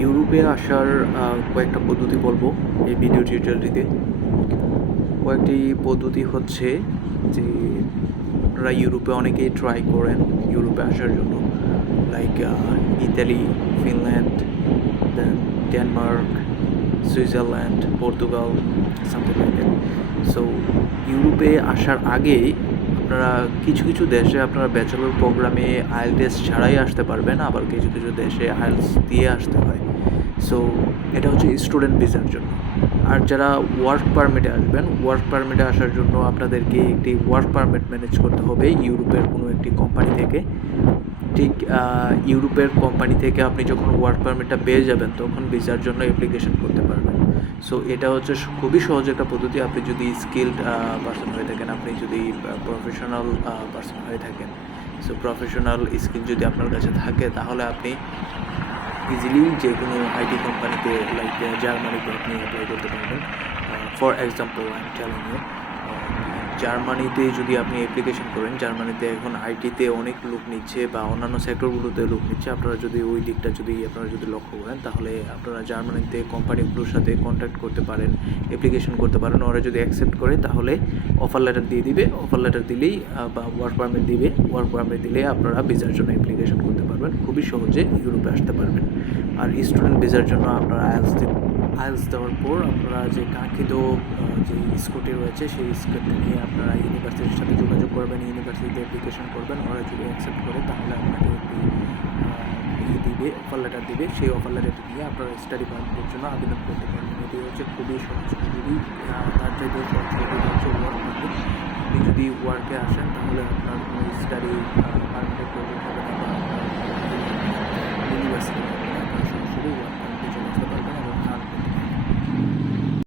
ইউরোপে আসার কয়েকটা পদ্ধতি বলবো এই ভিডিও টিউটোরিয়ালটিতে। কয়েকটি পদ্ধতি হচ্ছে যে আপনারা ইউরোপে অনেকেই ট্রাই করেন ইউরোপে আসার জন্য, like Italy, Finland, then Denmark, Switzerland, Portugal, something like that. So ইউরোপে আসার আগেই আপনারা কিছু কিছু দেশে আপনারা ব্যাচেলর প্রোগ্রামে আইএলটিএস ছাড়াই আসতে পারবেন, আবার কিছু কিছু দেশে আইএলটিএস দিয়ে আসতে হয়। সো এটা হচ্ছে স্টুডেন্ট ভিসার জন্য। আর যারা ওয়ার্ক পারমিটে আসবেন, ওয়ার্ক পারমিটে আসার জন্য আপনাদেরকে একটি ওয়ার্ক পারমিট ম্যানেজ করতে হবে ইউরোপের কোনো একটি কোম্পানি থেকে। ঠিক ইউরোপের কোম্পানি থেকে আপনি যখন ওয়ার্ক পারমিটটা পেয়ে যাবেন তখন ভিসার জন্য অ্যাপ্লিকেশন করতে পারবেন। সো এটা হচ্ছে খুবই সহজ একটা পদ্ধতি। আপনি যদি স্কিলড পারসন হয়ে থাকেন, আপনি যদি প্রফেশনাল পারসন হয়ে থাকেন, সো প্রফেশনাল স্কিল যদি আপনার কাছে থাকে তাহলে আপনি ইজিলি যে কোনো আইটি কোম্পানিতে, লাইক জার্মানিতে আপনি অ্যাপ্লাই করতে পারবেন। For example I am telling you, জার্মানিতে যদি আপনি অ্যাপ্লিকেশন করেন, জার্মানিতে এখন আইটিতে অনেক লোক নিচ্ছে বা অন্যান্য সেক্টরগুলোতে লোক নিচ্ছে। আপনারা যদি ওই দিকটা আপনারা যদি লক্ষ্য করেন তাহলে আপনারা জার্মানিতে কোম্পানিগুলোর সাথে কন্ট্যাক্ট করতে পারেন, অ্যাপ্লিকেশন করতে পারেন। ওরা যদি অ্যাকসেপ্ট করে তাহলে অফার লেটার দিয়ে দিবে। অফার লেটার দিলেই বা ওয়ার্ক পারমিট দিবে। ওয়ার্ক পারমিট দিলে আপনারা ভিসার জন্য অ্যাপ্লিকেশন করতে পারবেন, খুবই সহজে ইউরোপে আসতে পারবেন। আর স্টুডেন্ট ভিসার জন্য আপনারা আইএলটিএস দেওয়ার পর আপনারা যে কাঙ্ক্ষিত যে স্কোরটি রয়েছে সেই স্কোরটি নিয়ে আপনারা ইউনিভার্সিটির সাথে যোগাযোগ করবেন, ইউনিভার্সিটিতে অ্যাপ্লিকেশন করবেন। ওরা যদি অ্যাকসেপ্ট করে তাহলে আপনাকে একটি দিবে, অফার লেটার দিবে। সেই অফার লেটারটি দিয়ে আপনারা স্টাডি পারমিটের জন্য আবেদন করতে পারবেন। এটি হচ্ছে খুবই সহজ। যদি তার চাইতে সহজ হচ্ছে ওয়ার্ক পারমিট। আপনি যদি ওয়ার্কে আসেন তাহলে আপনার কোনো স্টাডি পারমিটের প্রয়োজন হবে না বা ইউনিভার্সিটি